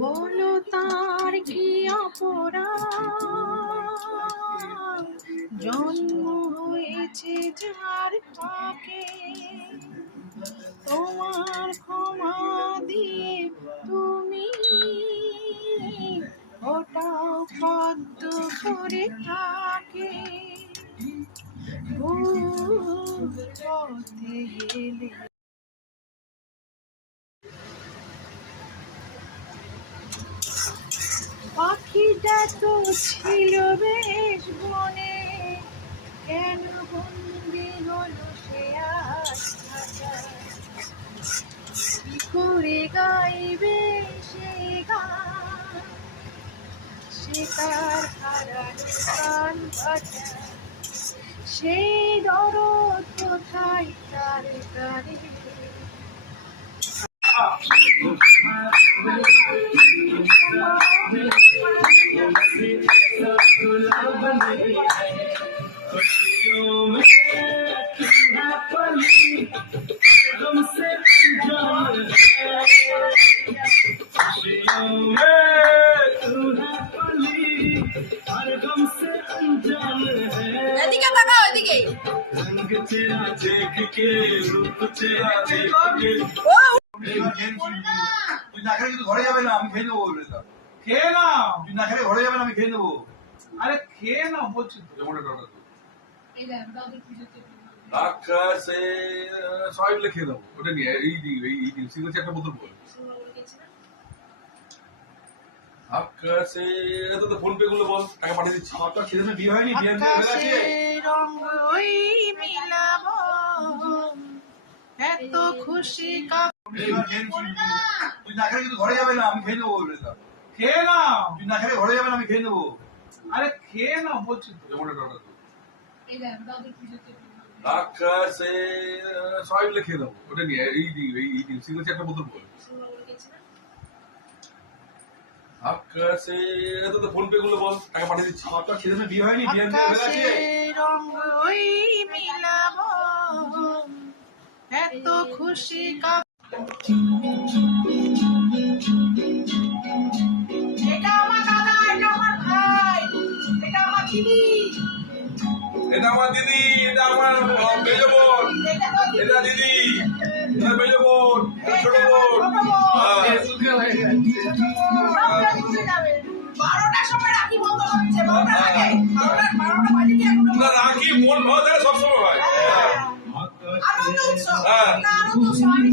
বলো তার কি অপরাধ, জন্ম হয়েছে যার ফাঁকে, তোমার ক্ষমা দিয়ে তুমি ওটাও পদ্ম করে থাকে। ভুল পথে গেলে পাখিটা তো ছিল বেশ বনে, কেন বন্দি হলো সে আজ কি করে গাইবে সে গান, সে তার হারানো প্রাণ বাঁচায়, সেই দরদ কোথায় তার গানে। এদিকে তাকাও, এদিকে। তুই না খেলে কিন্তু ঘরে যাবে না, আমি খেয়ে নেবো। খেয়ে নাও। তুই না খেলে ঘরে যাবে না, আমি খেয়ে নেবো। আরে খেয়ে নাও বলছি তো। সবাই মিলে খেয়ে দেবো। ওটা নিয়ে এই সিঙ্গেল একটা বোতল বল। ফোন পে গুলো বল, টাকা পাঠিয়ে দিচ্ছি। আমার তো ছেলে বিয়ে হয়নি, বিয়ে রঙ ওই মিলাবো, এত খুশি তুই না খেলে কিন্তু ঘরে যাবে না, আমি খেয়ে নেবো। খেয়ে নাও। তুই না খেলে ঘরে যাবে না, আমি খেয়ে নেবো। আরে খেয়ে নাও বলছি তো। সবাই মিলে খেয়ে দেবো। ওটা নিয়ে এই সিঙ্গেল একটা বোতল বল। ফোন পে গুলো বল, টাকা পাঠিয়ে দিচ্ছি। আমার তো ছেলে বিয়ে হয়নি, বিয়ে রঙ ওই মিলাবো, এত খুশি এটা আমার দাদা, এটা আমার ভাই, এটা আমার দিদি, এটা আমার দিদি, এটা আমার মেজো বোন, এটা দিদি, এটা মেজো বোন, ছোট বোন। 12টার সময় রাখি বন্ধ হচ্ছে, 12টা আগে, 12টা বাজে কি এখন রাখি মন ভালো থাকে সবসময় হয়। আনন্দ উৎসব, হ্যাঁ। আনন্দ উৎসব।